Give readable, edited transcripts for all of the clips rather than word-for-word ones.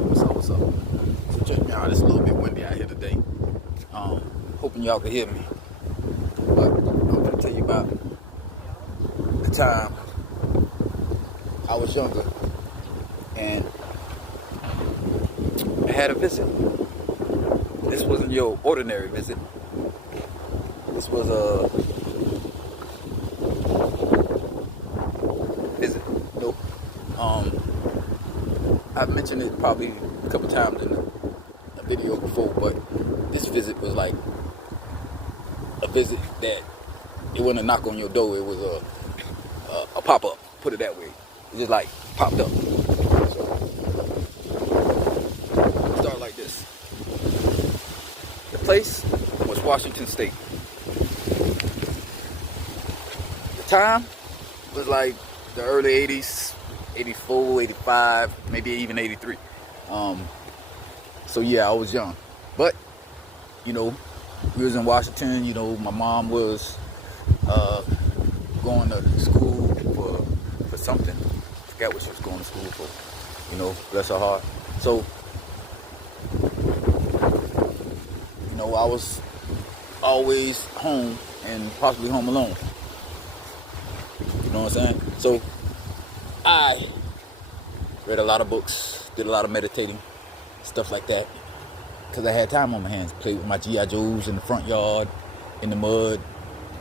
What's up? So check me out. It's a little bit windy out here today. Hoping y'all can hear me. But I'm going to tell you about the time I was younger and I had a visit. This wasn't your ordinary visit. This was a visit. Nope. I've mentioned it probably a couple times in a video before, but this visit was like a visit that it wasn't a knock on your door. It was a pop-up, put it that way. It just like popped up. So, start like this. The place was Washington State. The time was like the early 80s, 84, 85, maybe even 83. So yeah, I was young. But, you know, we was in Washington. You know, my mom was going to school for something. I forgot what she was going to school for. You know, bless her heart. So, you know, I was always home and possibly home alone. You know what I'm saying? So, I read a lot of books, did a lot of meditating, stuff like that, because I had time on my hands. Played with my G.I. Joes in the front yard, in the mud,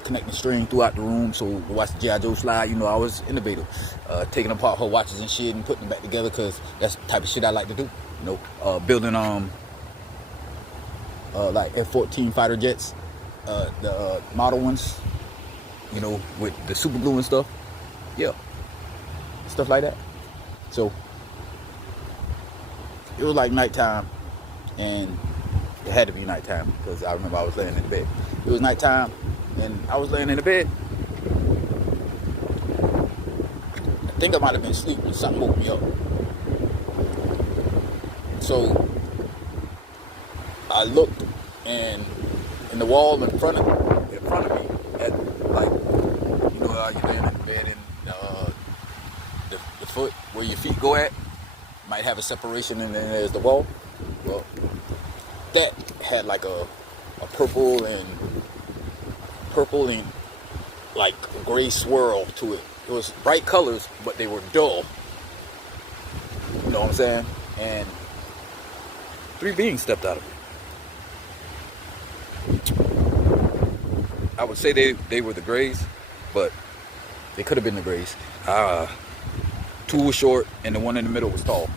connecting string throughout the room, so to watch the G.I. Joe slide. You know, I was innovative, taking apart her watches and shit and putting them back together, because that's the type of shit I like to do. You know, building like F-14 fighter jets, the model ones, you know, with the super glue and stuff. Yeah, stuff like that. So it was like nighttime, and it had to be nighttime because I remember I was laying in the bed. It was nighttime, and I was laying in the bed. I think I might have been asleep when something woke me up. So I looked, and in the wall in front of me, at like, you know how you're laying in the bed and the foot where your feet go at might have a separation, and then there's the wall. Well, that had like a purple and like a gray swirl to it. It was bright colors, but they were dull. You know what I'm saying? And 3 beings stepped out of it. I would say they were the grays, but they could have been the grays. 2 was short, and the one in the middle was tall.